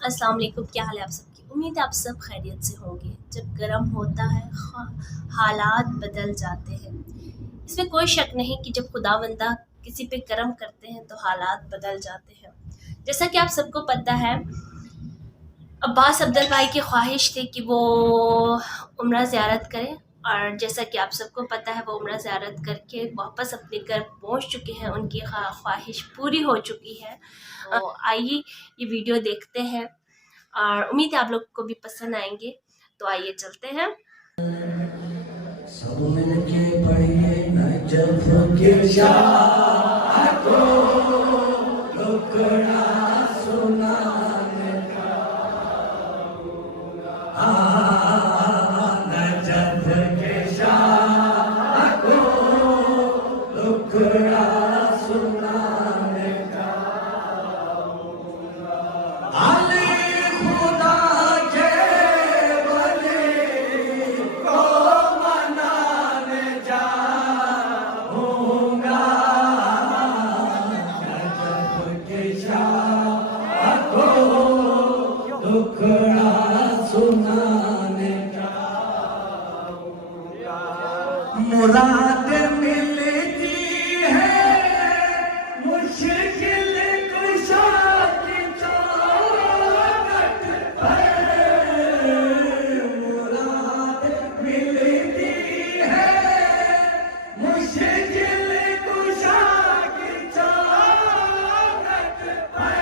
अस्सलाम वालेकुम, क्या हाल है आप सबकी। उम्मीद है आप सब खैरियत से होंगे। जब गर्म होता है हालात बदल जाते हैं। इसमें कोई शक नहीं कि जब खुदावंदा किसी पे करम करते हैं तो हालात बदल जाते हैं। जैसा कि आप सबको पता है, अब्बास अब्दुल भाई की ख्वाहिश थी कि वो उम्रा ज़ियारत करें, और जैसा कि आप सबको पता है वो उम्रा ज़ियारत करके वापस अपने घर पहुंच चुके हैं। उनकी ख्वाहिश पूरी हो चुकी है। तो आइए ये वीडियो देखते हैं और उम्मीद है आप लोग को भी पसंद आएंगे। तो आइए चलते हैं। सब मिलके पढ़िए नजफ के शाह को टुकड़ा सुनाने का, नजफ के शाह को टुकड़ा सुनाने का। सुनाने का मुराद मिलती है मुश्किल कुशा की चौखट पर, मुराद मिलती है मुश्किल कुशा की चौखट पर।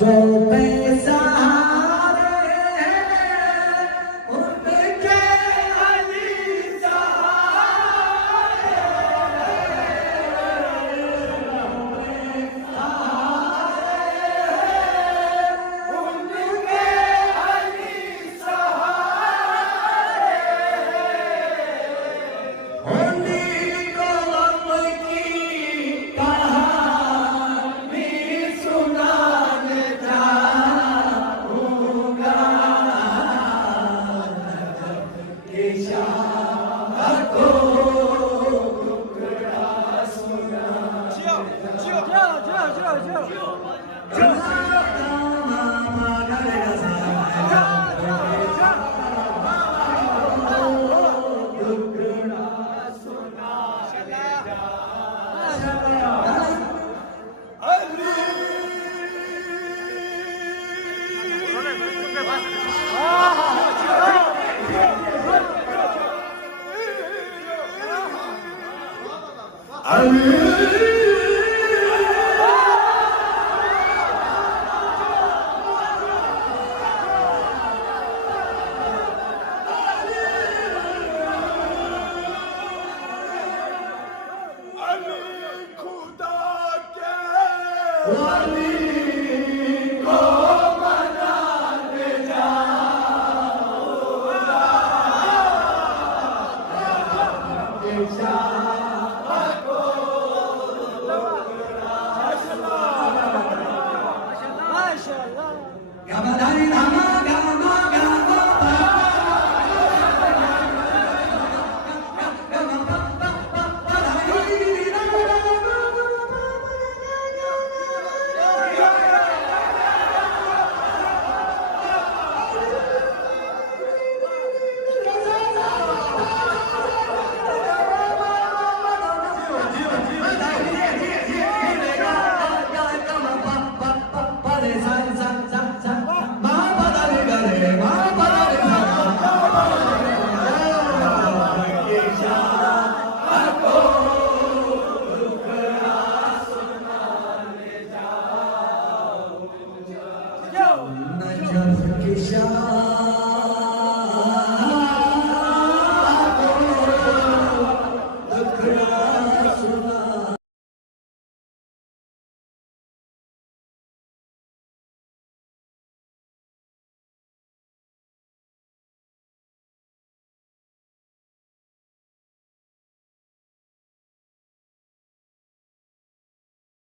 जो बेसहारे उनके अली सहारे, उनके अली सहारे, उन्हीं को गम की कहानी सुनाने जाऊंगा। शाह को टुकड़ा Shah